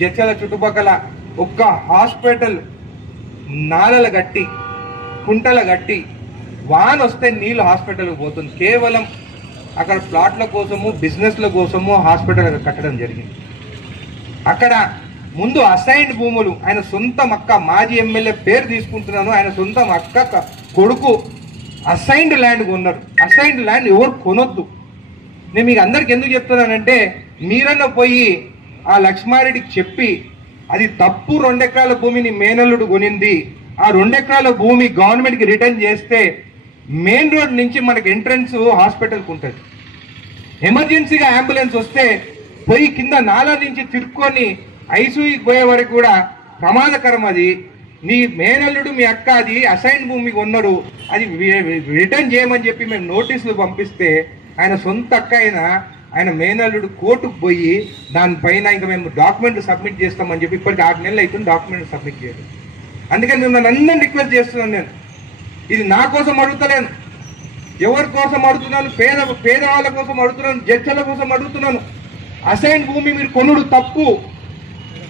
జడ్చల చుట్టుపక్కల ఒక్క హాస్పిటల్ నాలల గట్టి కుంటల గట్టి వాన వస్తే నీళ్ళు హాస్పిటల్కి పోతుంది. కేవలం అక్కడ ప్లాట్ల కోసము బిజినెస్ల కోసము హాస్పిటల్ కట్టడం జరిగింది. అక్కడ ముందు అసైన్డ్ భూములు ఆయన సొంత అక్క, మాజీ ఎమ్మెల్యే పేరు తీసుకుంటున్నాను, ఆయన సొంత అక్క కొడుకు అసైన్డ్ ల్యాండ్ కొన్నారు. అసైన్డ్ ల్యాండ్ ఎవరు కొనొద్దు. నేను మీకు అందరికి ఎందుకు చెప్తున్నానంటే, మీరన్న పోయి ఆ లక్ష్మారెడ్డికి చెప్పి అది తప్పు 2 ఎకరాల భూమిని మేనల్లుడు కొనింది, ఆ 2 ఎకరాల భూమి గవర్నమెంట్కి రిటర్న్ చేస్తే మెయిన్ రోడ్ నుంచి మనకి ఎంట్రన్స్ హాస్పిటల్కి ఉంటుంది. ఎమర్జెన్సీగా అంబులెన్స్ వస్తే పోయి కింద నాలా నుంచి తిరుక్కొని ఐసీయూకి పోయే వరకు కూడా ప్రమాదకరం. అది నీ మేనల్లుడు మీ అక్క అది అసైన్ భూమి కొన్నారు, అది రిటర్న్ చేయమని చెప్పి మేము నోటీసులు పంపిస్తే ఆయన సొంత అక్క ఆయన మేనల్లుడు కోర్టుకు పోయి దానిపైన ఇంకా మేము డాక్యుమెంట్లు సబ్మిట్ చేస్తామని చెప్పి ఇప్పటికి 6 నెలలు అవుతుంది డాక్యుమెంట్ సబ్మిట్ చేయడం. అందుకని మేము నన్ను అందరినీ రిక్వెస్ట్ చేస్తున్నాను. నేను ఇది నా కోసం అడుగుతలేను, ఎవరి కోసం అడుగుతున్నాను, పేదవాళ్ళ కోసం అడుగుతున్నాను, జడ్చల కోసం అడుగుతున్నాను. అసైన్ భూమి మీరు కొనుడు తప్పు,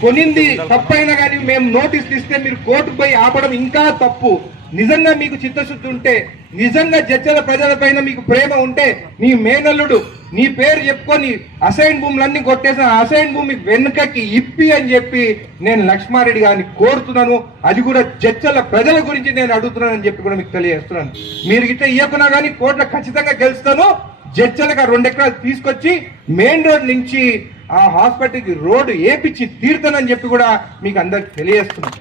కొనింది తప్పైనా కానీ మేము నోటీసులు ఇస్తే మీరు కోర్టుకు పోయి ఆపడం ఇంకా తప్పు. నిజంగా మీకు చిత్తశుద్ధి ఉంటే, నిజంగా జడ్చల ప్రజలపైన మీకు ప్రేమ ఉంటే, నీ మేనల్లుడు నీ పేరు చెప్పుకొని అసైన్ భూములన్నీ కొట్టేసిన అసైన్ భూమి వెనుకకి ఇప్పి అని చెప్పి నేను లక్ష్మారెడ్డి గారిని కోరుతున్నాను. అది కూడా జడ్చల ప్రజల గురించి నేను అడుగుతున్నానని చెప్పి కూడా మీకు తెలియజేస్తున్నాను. మీరు ఇట్లా ఇవ్వకున్నా కానీ కోర్టులో ఖచ్చితంగా గెలుస్తాను. జడ్చలకు 2 ఎకరాలు తీసుకొచ్చి మెయిన్ రోడ్ నుంచి ఆ హాస్పిటల్కి రోడ్డు ఏపిచ్చి తీరుతానని చెప్పి కూడా మీకు అందరికి తెలియజేస్తున్నాను.